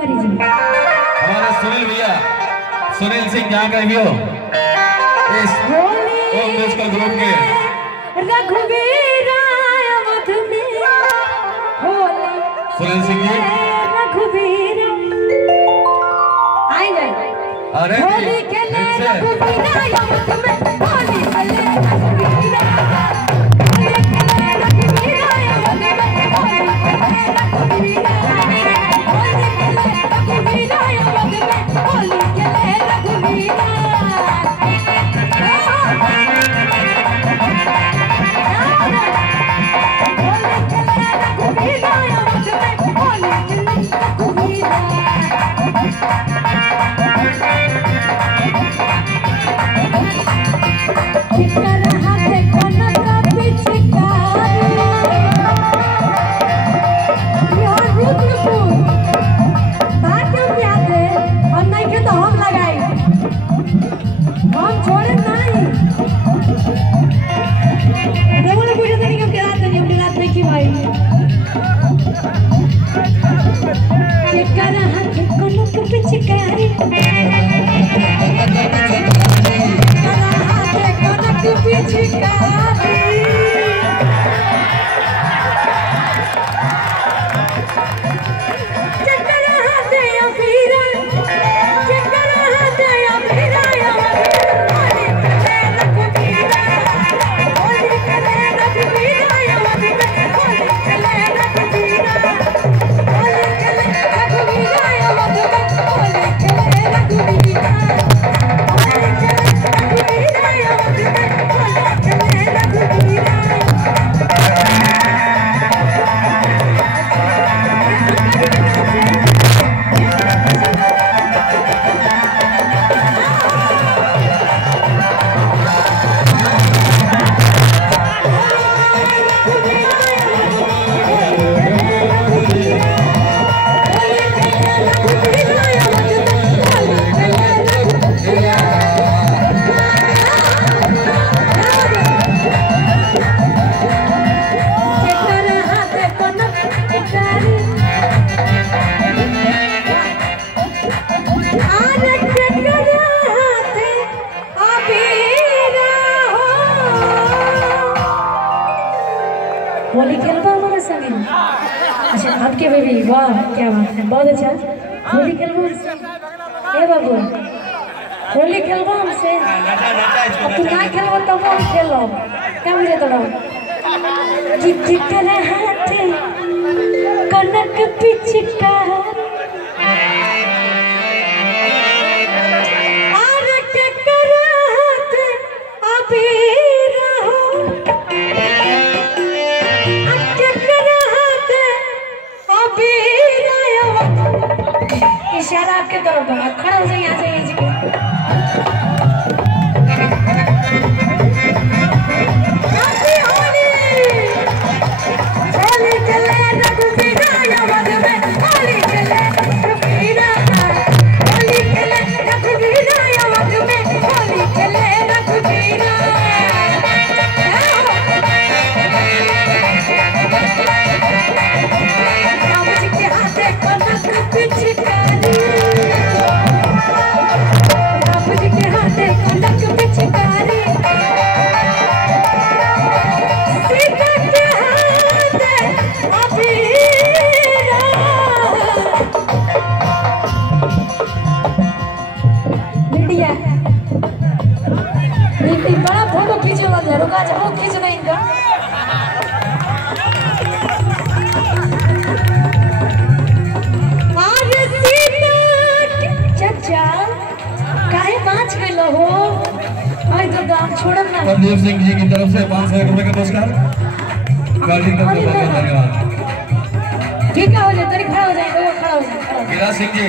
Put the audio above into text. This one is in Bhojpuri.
तिवारी जी, हमारे सुनील भैया, सुनील सिंह जहाँ का भी हो इस ओम म्यूजिकल ग्रुप के रघुवीर अवध में होली सुनील सिंह जी रघुवीर आएंगे। अरे होली खेले रघुवीर अवध में होली खेले रघुवीर होली खेलबा हमारा संग। अच्छा आपके बेबी, वाह क्या बात है, बहुत अच्छा। होली खेलबा हमसे ए बाबू, होली खेलबा हमसे। अब तू ना खेलबा तब हम खेलो क्या मुझे तोड़ा जितने हाथे कनक पिचका इशारा आपके तरफ खड़ा हो जाए, यहाँ से बड़ा फोटो खींचे वाला रुका वो खींचना इनका। चाचा काहे नाच गए हो? आई तो दाम छोड़ो ना। प्रदीप सिंह जी की तरफ से 500 रुपए का पुरस्कार। धन्यवाद। ठीक है, हो जाए, खड़ा हो जाए, खड़ा हो जाए। गिरा सिंह जी।